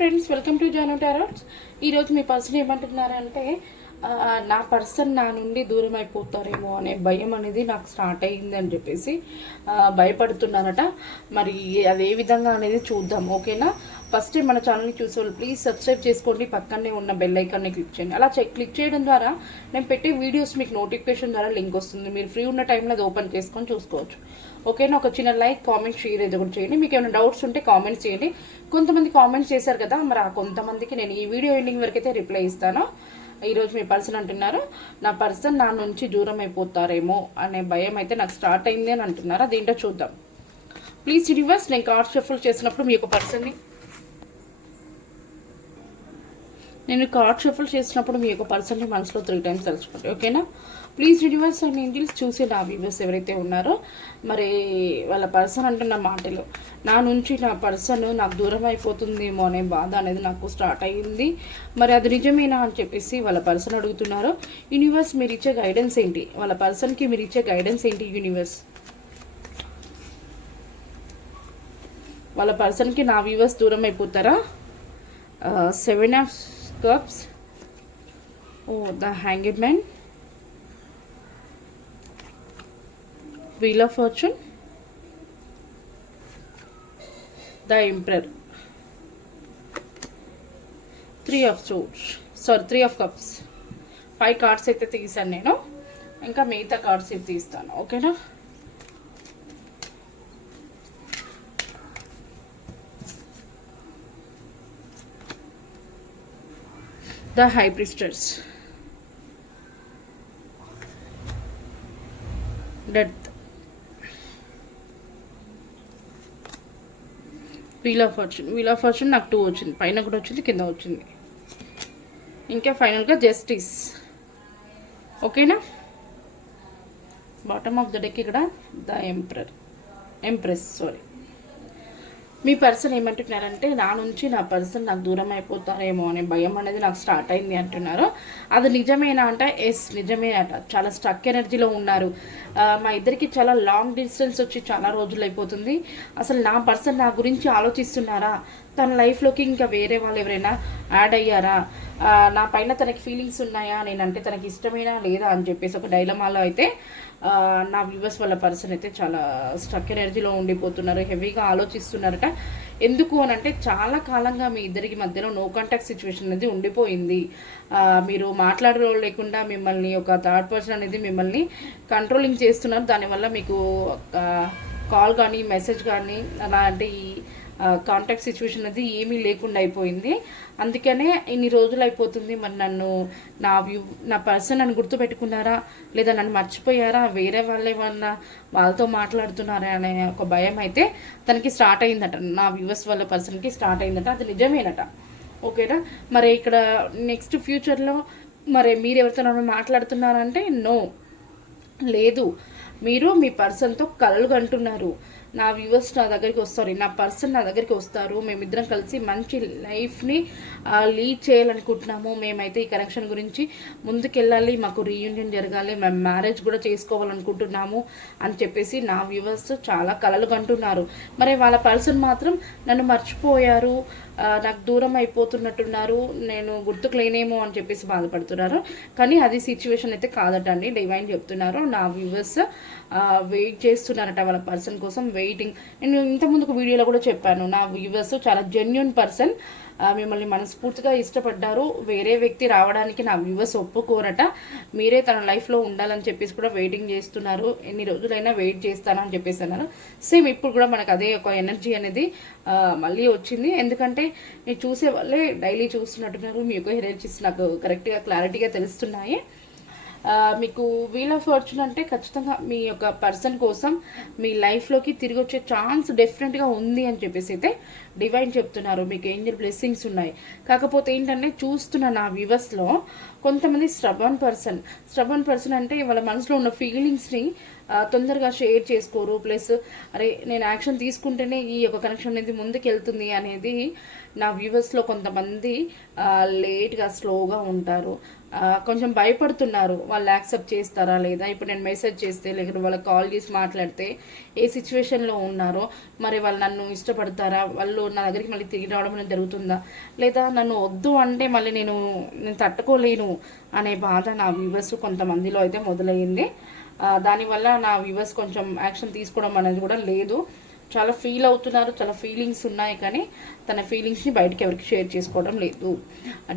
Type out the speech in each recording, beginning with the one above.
Friends, welcome to Janu tarots. ఈరోజు మీ person ఏమంటున్నారంటే నా పర్సన్ నా నుండి దూరం అయిపోతారేమో అనే భయం అనేది నాకు స్టార్ట్ అయ్యింది అని చెప్పేసి భయపడుతున్నారట. మరి అది ఏ విధంగా అనేది చూద్దాం, ఓకేనా? ఫస్ట్ టైం మన ఛానల్ని చూసేవాళ్ళు ప్లీజ్ సబ్స్క్రైబ్ చేసుకోండి, పక్కనే ఉన్న బెల్ ఐకాన్ని క్లిక్ చేయండి. అలా క్లిక్ చేయడం ద్వారా నేను పెట్టే వీడియోస్ మీకు నోటిఫికేషన్ ద్వారా లింక్ వస్తుంది. మీరు ఫ్రీ ఉన్న టైంలో అది ఓపెన్ చేసుకొని చూసుకోవచ్చు, ఓకేనా? ఒక చిన్న లైక్, కామెంట్, షేర్ ఏదో కూడా చేయండి. మీకు ఏమైనా డౌట్స్ ఉంటే కామెంట్స్ చేయండి. కొంతమంది కామెంట్స్ చేశారు కదా, మరి ఆ కొంతమందికి నేను ఈ వీడియో ఎండింగ్ వరకు అయితే రిప్లై ఇస్తాను. ఈరోజు మీ పర్సన్ అంటున్నారు నా పర్సన్ నా నుంచి దూరం అయిపోతారేమో అనే భయం అయితే నాకు స్టార్ట్ అయింది అని అంటున్నారు. అదేంటో చూద్దాం ప్లీజ్. యూనివర్స్, నేను కార్డ్ షఫుల్ చేసినప్పుడు మీ యొక్క పర్సన్ని మీ యొక్క పర్సన్ని మనసులో 3 times తలుచుకోండి, ఓకేనా? ప్లీజ్ యూనివర్స్ అండ్ ఏంజెల్స్ చూసి నా వ్యూవర్స్ ఎవరైతే ఉన్నారో మరి వాళ్ళ పర్సన్ అంటున్న మాటలు నా నుంచి నా పర్సన్ నాకు దూరం అయిపోతుందేమో అనే బాధ అనేది నాకు స్టార్ట్ అయ్యింది. మరి అది నిజమేనా అని చెప్పేసి వాళ్ళ పర్సన్ అడుగుతున్నారు. యూనివర్స్, మీరు ఇచ్చే గైడెన్స్ ఏంటి? వాళ్ళ పర్సన్కి మీరు ఇచ్చే గైడెన్స్ ఏంటి యూనివర్స్? వాళ్ళ పర్సన్కి నా వ్యూవర్స్ దూరం అయిపోతారా? 7 of Cups, the Hanged Man, Wheel of Fortune, the Emperor, 3 of Swords, 3 of Cups. 5 cards అయితే తీసాను నేను, ఇంకా మిగతా కార్డ్స్ అయితే తీస్తాను, ఓకేనా? The High Priestess, Death, Wheel of Fortune. Wheel of Fortune నాకు 2 వచ్చింది, పైన కూడా వచ్చింది, కింద వచ్చింది. ఇంకా ఫైనల్గా జస్టిస్, ఓకేనా? బాటమ్ ఆఫ్ ద డెక్ ఇక్కడ ద ఎంప్రెస్. మీ పర్సన్ ఏమంటున్నారంటే నా నుంచి నా పర్సన్ నాకు దూరం అయిపోతారేమో అనే భయం అనేది నాకు స్టార్ట్ అయింది అంటున్నారు. అది నిజమేనా అంటే ఎస్, నిజమేనట. చాలా స్టక్ ఎనర్జీలో ఉన్నారు. మా ఇద్దరికి చాలా లాంగ్ డిస్టెన్స్ వచ్చి చాలా రోజులు అయిపోతుంది. అసలు నా పర్సన్ నా గురించి ఆలోచిస్తున్నారా? తన లైఫ్లోకి ఇంకా వేరే వాళ్ళు ఎవరైనా యాడ్ అయ్యారా? నా పైన తనకి ఫీలింగ్స్ ఉన్నాయా? నేనంటే తనకి ఇష్టమేనా లేదా అని చెప్పేసి ఒక డైలమాలో అయితే నా వ్యూవర్స్ వాళ్ళ పర్సన్ అయితే చాలా స్ట్రక్ ఎనర్జీలో ఉండిపోతున్నారు, హెవీగా ఆలోచిస్తున్నారట. ఎందుకు అని అంటే చాలా కాలంగా మీ ఇద్దరికి మధ్యలో నో కాంటాక్ట్ సిచ్యువేషన్ అనేది ఉండిపోయింది. మీరు మాట్లాడే లేకుండా మిమ్మల్ని ఒక థర్డ్ పర్సన్ అనేది మిమ్మల్ని కంట్రోలింగ్ చేస్తున్నారు. దానివల్ల మీకు కాల్ కానీ మెసేజ్ కానీ అలాంటి కాంటాక్ట్ సిచ్యువేషన్ అనేది ఏమీ లేకుండా అయిపోయింది. అందుకనే ఇన్ని రోజులు అయిపోతుంది. మరి నా పర్సన్ నన్ను గుర్తుపెట్టుకున్నారా లేదా నన్ను మర్చిపోయారా? వేరే వాళ్ళు ఏమన్నా వాళ్ళతో మాట్లాడుతున్నారా అనే ఒక భయం అయితే తనకి స్టార్ట్ అయిందట. నా వ్యూవర్స్ వాళ్ళ పర్సన్కి స్టార్ట్ అయిందట. అది నిజమేనట, ఓకేనా? మరి ఇక్కడ నెక్స్ట్ ఫ్యూచర్లో మరి మీరు ఎవరితో మాట్లాడుతున్నారంటే నో, లేదు. మీరు మీ పర్సన్తో కలలు కంటున్నారు. నా వ్యూవర్స్ నా దగ్గరికి వస్తారు, నా పర్సన్ నా దగ్గరికి వస్తారు. మేమిద్దరం కలిసి మంచి లైఫ్ని లీడ్ చేయాలనుకుంటున్నాము. మేమైతే ఈ కనెక్షన్ గురించి ముందుకెళ్ళాలి, మాకు రీయూనియన్ జరగాలి, మేము మ్యారేజ్ కూడా చేసుకోవాలనుకుంటున్నాము అని చెప్పేసి నా వ్యూవర్స్ చాలా కలలు కంటున్నారు. మరి వాళ్ళ పర్సన్ మాత్రం నన్ను మర్చిపోయారు, నాకు దూరం అయిపోతున్నట్టున్నారు, నేను గుర్తుకు లేనేమో అని చెప్పేసి బాధపడుతున్నారు. కానీ అది సిచ్యువేషన్ అయితే కాదట అండి, డివైన్ చెప్తున్నారు. నా వ్యూవర్స్ వెయిట్ చేస్తున్నారట వాళ్ళ పర్సన్ కోసం, వెయిటింగ్. నేను ఇంతకుముందుకు వీడియోలో కూడా చెప్పాను, నా వ్యూవర్స్ చాలా జెన్యూన్ పర్సన్, మిమ్మల్ని మనస్ఫూర్తిగా ఇష్టపడ్డారు. వేరే వ్యక్తి రావడానికి నా వ్యూవర్స్ ఒప్పుకోరట. మీరే తన లైఫ్లో ఉండాలని చెప్పేసి కూడా వెయిటింగ్ చేస్తున్నారు. ఎన్ని రోజులైనా వెయిట్ చేస్తాను అని చెప్పేసి అన్నారు. సేమ్ ఇప్పుడు కూడా మనకు అదే ఒక ఎనర్జీ అనేది మళ్ళీ వచ్చింది. ఎందుకంటే నేను చూసే వాళ్ళే డైలీ చూస్తున్నట్టున్నారు. మీ యొక్క ఎనర్జీస్ నాకు కరెక్ట్గా క్లారిటీగా తెలుస్తున్నాయి. మీకు వీల్ ఆఫ్ ఫార్చ్యూన్ అంటే ఖచ్చితంగా మీ యొక్క పర్సన్ కోసం మీ లైఫ్లోకి తిరిగి వచ్చే ఛాన్స్ డెఫినెట్గా ఉంది అని చెప్పేసి అయితే డివైన్ చెప్తున్నారు. మీకు ఏంజల్ బ్లెస్సింగ్స్ ఉన్నాయి. కాకపోతే ఏంటంటే చూస్తున్న నా వ్యూవర్స్లో కొంతమంది స్ట్రబన్ పర్సన్ అంటే వాళ్ళ మనసులో ఉన్న ఫీలింగ్స్ని తొందరగా షేర్ చేసుకోరు. ప్లస్ అరే నేను యాక్షన్ తీసుకుంటేనే ఈ యొక్క కనెక్షన్ అనేది ముందుకు వెళ్తుంది అనేది నా వ్యూవర్స్లో కొంతమంది లేట్గా స్లోగా ఉంటారు. కొంచెం భయపడుతున్నారు, వాళ్ళు యాక్సెప్ట్ చేస్తారా లేదా. ఇప్పుడు నేను మెసేజ్ చేస్తే లేకపోతే వాళ్ళకి కాల్ చేసి మాట్లాడితే ఏ సిచ్యువేషన్లో ఉన్నారో, మరి వాళ్ళు నన్ను ఇష్టపడతారా, వాళ్ళు నా దగ్గరికి మళ్ళీ తిరిగి రావడం అనేది జరుగుతుందా, లేదా నన్ను వద్దు అంటే మళ్ళీ నేను తట్టుకోలేను అనే బాధ నా వ్యూవర్స్ కొంతమందిలో అయితే మొదలయ్యింది. దానివల్ల నా వ్యూవర్స్ కొంచెం యాక్షన్ తీసుకోవడం అనేది కూడా లేదు. చాలా ఫీల్ అవుతున్నారు, చాలా ఫీలింగ్స్ ఉన్నాయి, కానీ తన ఫీలింగ్స్ని బయటకి ఎవరికి షేర్ చేసుకోవడం లేదు.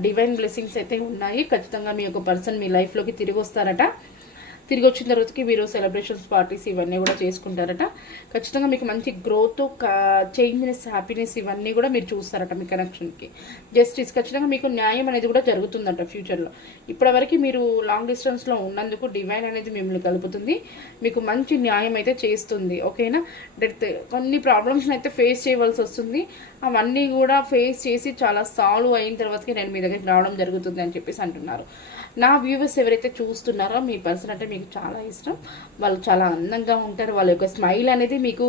డివైన్ బ్లెస్సింగ్స్ అయితే ఉన్నాయి. ఖచ్చితంగా మీ యొక్క పర్సన్ మీ లైఫ్లోకి తిరిగి వస్తారట. తిరిగి వచ్చిన తర్వాతకి మీరు సెలబ్రేషన్స్, పార్టీస్ ఇవన్నీ కూడా చేసుకుంటారట. ఖచ్చితంగా మీకు మంచి గ్రోత్, చేంజ్నెస్, హ్యాపీనెస్ ఇవన్నీ కూడా మీరు చూస్తారట. మీ కనెక్షన్కి జస్టిస్, ఖచ్చితంగా మీకు న్యాయం అనేది కూడా జరుగుతుందట ఫ్యూచర్లో. ఇప్పటివరకు మీరు లాంగ్ డిస్టెన్స్లో ఉన్నందుకు డివైన్ అనేది మిమ్మల్ని కలుపుతుంది, మీకు మంచి న్యాయం అయితే చేస్తుంది. ఓకేనా. డెత్ కొన్ని ప్రాబ్లమ్స్ని అయితే ఫేస్ చేయవలసి వస్తుంది. అవన్నీ కూడా ఫేస్ చేసి చాలా సాల్వ్ అయిన తర్వాతకి నేను మీ దగ్గరికి రావడం జరుగుతుంది అని చెప్పేసి అంటున్నారు. నా వ్యూవర్స్ ఎవరైతే చూస్తున్నారో మీ పర్సన్ అంటే మీకు చాలా ఇష్టం. వాళ్ళు చాలా అందంగా ఉంటారు. వాళ్ళ యొక్క స్మైల్ అనేది మీకు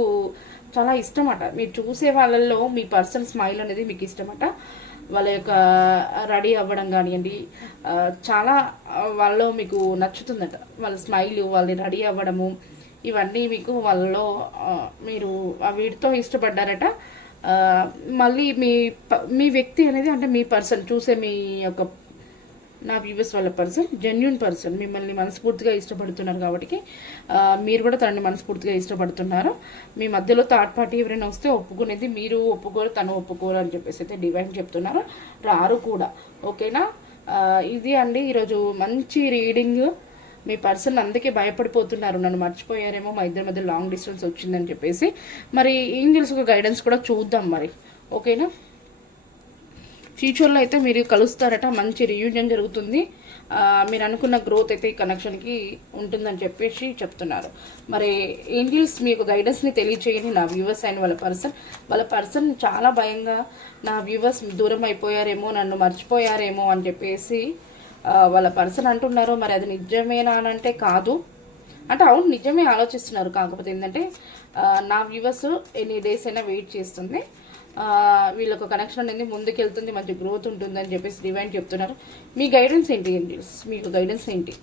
చాలా ఇష్టం అట. మీరు చూసే వాళ్ళల్లో మీ పర్సన్ స్మైల్ అనేది మీకు ఇష్టమట. వాళ్ళ యొక్క రెడీ అవ్వడం కానివ్వండి, చాలా వాళ్ళలో మీకు నచ్చుతుందట. వాళ్ళ స్మైల్, వాళ్ళని రెడీ అవ్వడము, ఇవన్నీ మీకు వాళ్ళలో మీరు వీటితో ఇష్టపడ్డారట. మళ్ళీ మీ వ్యక్తి అనేది అంటే మీ పర్సన్ చూసే మీ యొక్క నా వ్యూవర్స్ వాళ్ళ పర్సన్ జెన్యూన్ పర్సన్ మిమ్మల్ని మనస్ఫూర్తిగా ఇష్టపడుతున్నారు. కాబట్టి మీరు కూడా తనని మనస్ఫూర్తిగా ఇష్టపడుతున్నారు. మీ మధ్యలో థర్డ్ పార్టీ ఎవరైనా వస్తే ఒప్పుకునేది మీరు ఒప్పుకోరు, తను ఒప్పుకోరు అని చెప్పేసి అయితే డివైన్ చెప్తున్నారు. రారు కూడా. ఓకేనా. ఇది అండి ఈరోజు మంచి రీడింగ్. మీ పర్సన్ అందుకే భయపడిపోతున్నారు, నన్ను మర్చిపోయారేమో, మా ఇద్దరి మధ్య లాంగ్ డిస్టెన్స్ వచ్చిందని చెప్పేసి. మరి ఏంజెల్స్ ఒక గైడెన్స్ కూడా చూద్దాం మరి. ఓకేనా. ఫ్యూచర్లో అయితే మీరు కలుస్తారట, మంచి రియూనియన్ జరుగుతుంది, మీరు అనుకున్న గ్రోత్ అయితే ఈ కనెక్షన్కి ఉంటుందని చెప్పేసి చెప్తున్నారు. మరి ఏంజెల్స్ మీకు గైడెన్స్ని తెలియచేయండి నా వ్యూవర్స్ అండ్ వాళ్ళ పర్సన్ చాలా భయంగా నా వ్యూవర్స్ దూరం అయిపోయారేమో, నన్ను మర్చిపోయారేమో అని చెప్పేసి వాళ్ళ పర్సన్ అంటున్నారు. మరి అది నిజమేనా అని అంటే కాదు, అంటే అవును నిజమే ఆలోచిస్తున్నారు. కాకపోతే ఏంటంటే నా వ్యూవర్స్ ఎన్ని డేస్ అయినా వెయిట్ చేస్తుంది, వీళ్ళొక కనెక్షన్ అనేది ముందుకెళ్తుంది, మంచి గ్రోత్ ఉంటుంది అని చెప్పేసి డివైన్ చెప్తున్నారు. మీ గైడెన్స్ ఏంటి ఏంజెల్స్, మీకు గైడెన్స్ ఏంటి?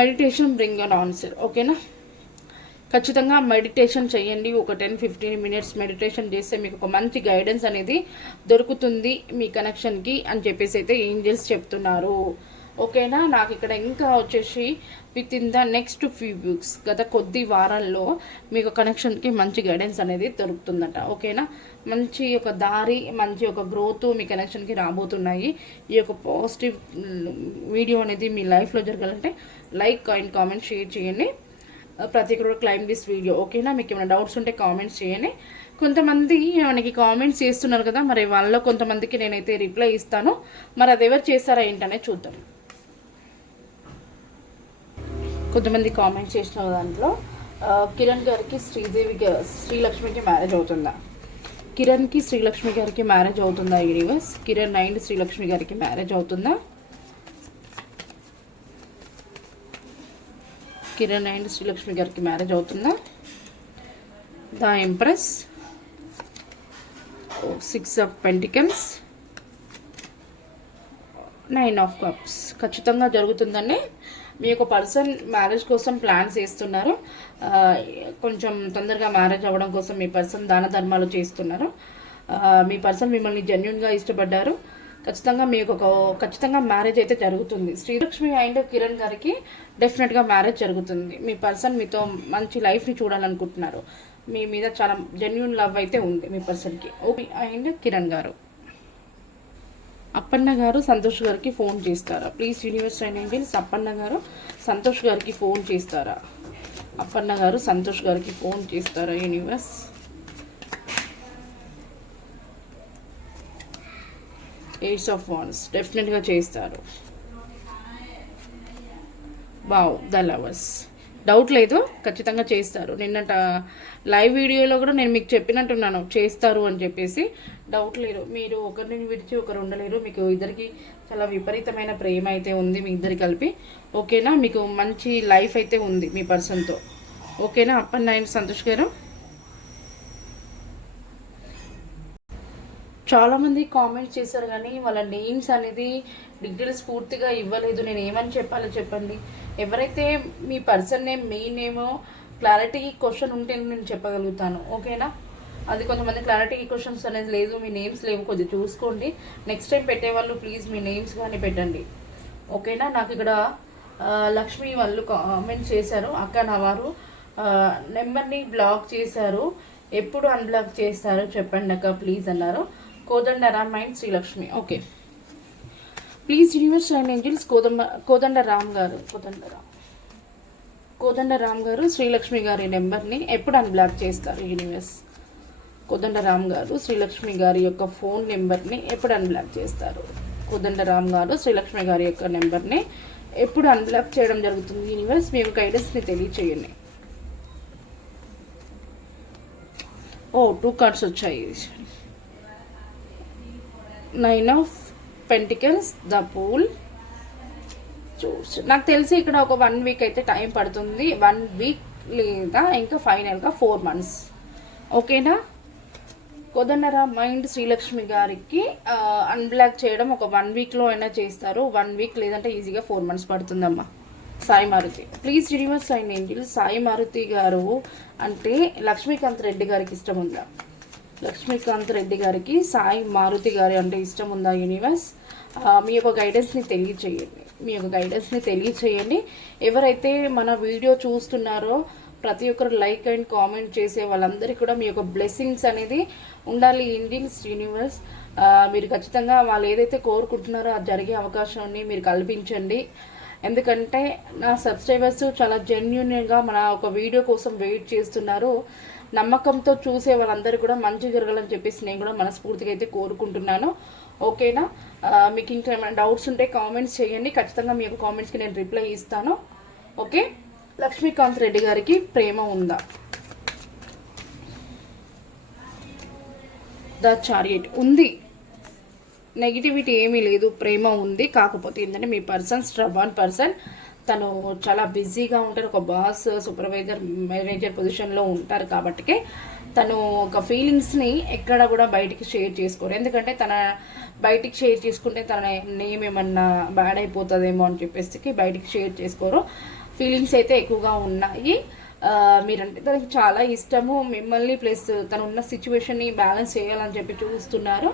Meditation bring an answer. ఓకేనా. ఖచ్చితంగా మెడిటేషన్ చేయండి. ఒక 10-15 మినిట్స్ మెడిటేషన్ చేస్తే మీకు ఒక మంచి గైడెన్స్ అనేది దొరుకుతుంది మీ కనెక్షన్కి అని చెప్పేసి అయితే ఏంజెల్స్ చెప్తున్నారు. ఓకేనా. నాకు ఇక్కడ ఇంకా వచ్చేసి with in the next few weeks, గత కొద్ది వారాల్లో మీకు కనెక్షన్కి మంచి గైడెన్స్ అనేది దొరుకుతుందట. ఓకేనా. మంచి ఒక దారి, మంచి ఒక గ్రోత్ మీ కనెక్షన్కి రాబోతున్నాయి. ఈ యొక్క పాజిటివ్ వీడియో అనేది మీ లైఫ్లో జరగాలంటే లైక్ అండ్ కామెంట్ షేర్ చేయండి. ప్రతి ఒక్కరు క్లైమ్ దిస్ వీడియో. ఓకేనా. మీకు ఏమైనా డౌట్స్ ఉంటే కామెంట్స్ చేయండి. కొంతమంది మనకి కామెంట్స్ చేస్తున్నారు కదా, మరి వాళ్ళలో కొంతమందికి నేనైతే రిప్లై ఇస్తాను. మరి అది ఎవరు చేస్తారా ఏంటనే చూద్దాం. కొంతమంది కామెంట్స్ చేసిన దాంట్లో కిరణ్ గారికి శ్రీలక్ష్మికి మ్యారేజ్ అవుతుందా? కిరణ్కి శ్రీలక్ష్మి గారికి మ్యారేజ్ అవుతుందా యూనివర్స్? కిరణ్ అండ్ శ్రీలక్ష్మి గారికి మ్యారేజ్ అవుతుందా? కిరణ్ అండ్ శ్రీలక్ష్మి గారికి మ్యారేజ్ అవుతుందా? The empress, 6 of pentacles, 9 of cups. ఖచ్చితంగా జరుగుతుందండి. మీ యొక్క పర్సన్ మ్యారేజ్ కోసం ప్లాన్స్ చేస్తున్నారు. కొంచెం తొందరగా మ్యారేజ్ అవ్వడం కోసం మీ పర్సన్ దాన ధర్మాలు చేస్తున్నారు. మీ పర్సన్ మిమ్మల్ని జెన్యున్గా ఇష్టపడ్డారు. ఖచ్చితంగా మ్యారేజ్ అయితే జరుగుతుంది. శ్రీలక్ష్మి అండ్ కిరణ్ గారికి డెఫినెట్గా మ్యారేజ్ జరుగుతుంది. మీ పర్సన్ మీతో మంచి లైఫ్ని చూడాలనుకుంటున్నారు. మీ మీద చాలా జెన్యున్ లవ్ అయితే ఉంది మీ పర్సన్కి. ఓకే. అండ్ కిరణ్ గారు, అప్పన్న గారు సంతోష్ గారికి ఫోన్ చేస్తారా? Please universe and angels, Appanna garu Santosh గారికి ఫోన్ చేస్తారా? అప్పన్న గారు సంతోష్ గారికి ఫోన్ చేస్తారా యూనివర్స్? ఎయిట్స్ ఆఫ్ వాండ్స్ డెఫినెట్గా చేస్తారు. Wow, the lovers. డౌట్ లేదు, ఖచ్చితంగా చేస్తారు. నిన్నట లైవ్ వీడియోలో కూడా నేను మీకు చెప్పినట్టున్నాను చేస్తారు అని చెప్పేసి. డౌట్ లేదు, మీరు ఒకరిని విడిచి ఒకరు ఉండలేరు. మీకు ఇద్దరికి చాలా విపరీతమైన ప్రేమ అయితే ఉంది మీ ఇద్దరు కలిపి. ఓకేనా. మీకు మంచి లైఫ్ అయితే ఉంది మీ పర్సన్తో. ఓకేనా. అప్పన్న అండ్ సంతోష్ గారు, చాలామంది కామెంట్స్ చేశారు కానీ వాళ్ళ నేమ్స్ అనేది డీటెయిల్స్ పూర్తిగా ఇవ్వలేదు. నేను ఏమని చెప్పాలో చెప్పండి. ఎవరైతే మీ పర్సన్ నేమ్ మీ నేమ్ క్లారిటీ క్వశ్చన్ ఉంటే నేను చెప్పగలుగుతాను, ఓకేనా. అది కొంతమంది క్లారిటీ క్వశ్చన్స్ అనేది లేదు, మీ నేమ్స్ లేవు, కొద్దిగా చూసుకోండి. నెక్స్ట్ టైం పెట్టేవాళ్ళు ప్లీజ్ మీ నేమ్స్ కానీ పెట్టండి, ఓకేనా. నాకు ఇక్కడ లక్ష్మి వాళ్ళు కామెంట్ చేశారు, అక్క నా వారు నెంబర్ని బ్లాక్ చేశారు, ఎప్పుడు అన్బ్లాక్ చేస్తారు చెప్పండి అక్క ప్లీజ్ అన్నారు. Kodandaram mind Srilakshmi. Okay, please universe and Angeles Kodandaram గారు శ్రీలక్ష్మి గారి నెంబర్ని ఎప్పుడు అన్బ్లాక్ చేస్తారు యూనివర్స్. కోదండరామ్ గారు శ్రీలక్ష్మి గారి యొక్క ఫోన్ నెంబర్ని ఎప్పుడు అన్బ్లాక్ చేస్తారు. కోదండరామ్ గారు శ్రీలక్ష్మి గారి యొక్క నెంబర్ని ఎప్పుడు అన్బ్లాక్ చేయడం జరుగుతుంది యూనివర్స్. మేము గైడెన్స్ని తెలియచేయండి. ఓ 2 కార్డ్స్ వచ్చాయి. 9 ఆఫ్ పెంటికల్స్, ద పూల్. నాకు తెలిసి ఇక్కడ ఒక 1 వీక్ అయితే టైం పడుతుంది, 1 వీక్ లేదా ఇంకా ఫైనల్గా 4 months, ఓకేనా. కోదండరామ్ మైండ్ శ్రీలక్ష్మి గారికి అన్బ్లాక్ చేయడం ఒక 1 వీక్లో అయినా చేస్తారు. 1 వీక్ లేదంటే ఈజీగా 4 months పడుతుందమ్మా. Sai Maruti, please universe and angel. Sai Maruti గారు అంటే లక్ష్మీకాంత్ రెడ్డి గారికి ఇష్టం ఉందా? లక్ష్మీకాంత్ రెడ్డి గారికి సాయి మారుతి గారి అంటే ఇష్టం ఉందా యూనివర్స్? మీ యొక్క గైడెన్స్ని తెలియచేయండి. ఎవరైతే మన వీడియో చూస్తున్నారో ప్రతి ఒక్కరు లైక్ అండ్ కామెంట్ చేసే వాళ్ళందరికీ కూడా మీ యొక్క బ్లెస్సింగ్స్ అనేది ఉండాలి ఏంజిల్స్ యూనివర్స్. మీరు ఖచ్చితంగా వాళ్ళు ఏదైతే కోరుకుంటున్నారో అది జరిగే అవకాశాన్ని మీరు కల్పించండి. ఎందుకంటే నా సబ్స్క్రైబర్స్ చాలా జెన్యున్గా మన ఒక వీడియో కోసం వెయిట్ చేస్తున్నారు. నమ్మకంతో చూసే వాళ్ళందరూ కూడా మంచి జరగాలని చెప్పేసి నేను కూడా మనస్ఫూర్తిగా అయితే కోరుకుంటున్నాను, ఓకేనా. మీకు ఇంకా ఏమైనా డౌట్స్ ఉంటే కామెంట్స్ చేయండి, ఖచ్చితంగా మీ యొక్క కామెంట్స్కి నేను రిప్లై ఇస్తాను, ఓకే. లక్ష్మీకాంత్ రెడ్డి గారికి ప్రేమ ఉందా? ద చారియట్ ఉంది, నెగిటివిటీ ఏమీ లేదు, ప్రేమ ఉంది. కాకపోతే ఏంటంటే మీ పర్సన్ స్ట్రబాన్ పర్సన్, తను చాలా బిజీగా ఉంటారు, ఒక బాస్ సూపర్వైజర్ మేనేజర్ పొజిషన్లో ఉంటారు కాబట్టి తను ఒక ఫీలింగ్స్ని ఎక్కడ కూడా బయటికి షేర్ చేసుకోరు. ఎందుకంటే తన బయటికి షేర్ చేసుకుంటే తన నేమ్ ఏమన్నా బ్యాడ్ అయిపోతుందేమో అని చెప్పేసి బయటికి షేర్ చేసుకోరు. ఫీలింగ్స్ అయితే ఎక్కువగా ఉన్నాయి. మీరంటే తనకి చాలా ఇష్టము మిమ్మల్ని, ప్లస్ తను ఉన్న సిచ్యువేషన్ని బ్యాలెన్స్ చేయాలని చెప్పి చూస్తున్నారు.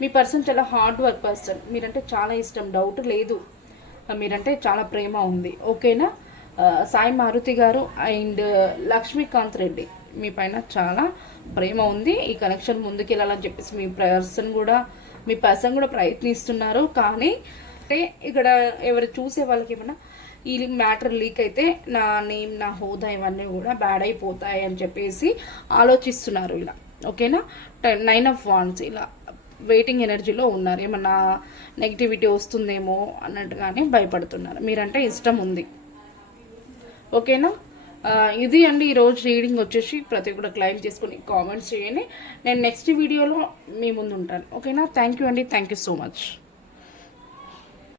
మీ పర్సన్ చాలా హార్డ్ వర్క్ పర్సన్, మీరంటే చాలా ఇష్టం, డౌట్ లేదు, మీరంటే చాలా ప్రేమ ఉంది, ఓకేనా. సాయి మారుతి గారు అండ్ లక్ష్మీకాంత్ రెడ్డి మీ పైన చాలా ప్రేమ ఉంది. ఈ కనెక్షన్ ముందుకు వెళ్ళాలని చెప్పేసి మీ పర్సన్ కూడా ప్రయత్నిస్తున్నారు. కానీ అంటే ఇక్కడ ఎవరు చూసే వాళ్ళకి ఏమన్నా ఈ మ్యాటర్ లీక్ అయితే నా నేమ్, నా హోదా ఇవన్నీ కూడా బ్యాడ్ అయిపోతాయి అని చెప్పేసి ఆలోచిస్తున్నారు ఇలా, ఓకేనా. 9 ఆఫ్ వాండ్స్ ఇలా వెయిటింగ్ ఎనర్జీలో ఉన్నారు. ఏమన్నా నెగిటివిటీ వస్తుందేమో అన్నట్టుగానే భయపడుతున్నారు. మీరంటే ఇష్టం ఉంది, ఓకేనా. ఇది అండి ఈరోజు రీడింగ్ వచ్చేసి. ప్రతి ఒక్కరు క్లైమ్ చేసుకుని కామెంట్స్ చేయండి. నేను నెక్స్ట్ వీడియోలో మీ ముందు ఉంటాను, ఓకేనా. థ్యాంక్ యూ అండి, థ్యాంక్ యూ సో మచ్.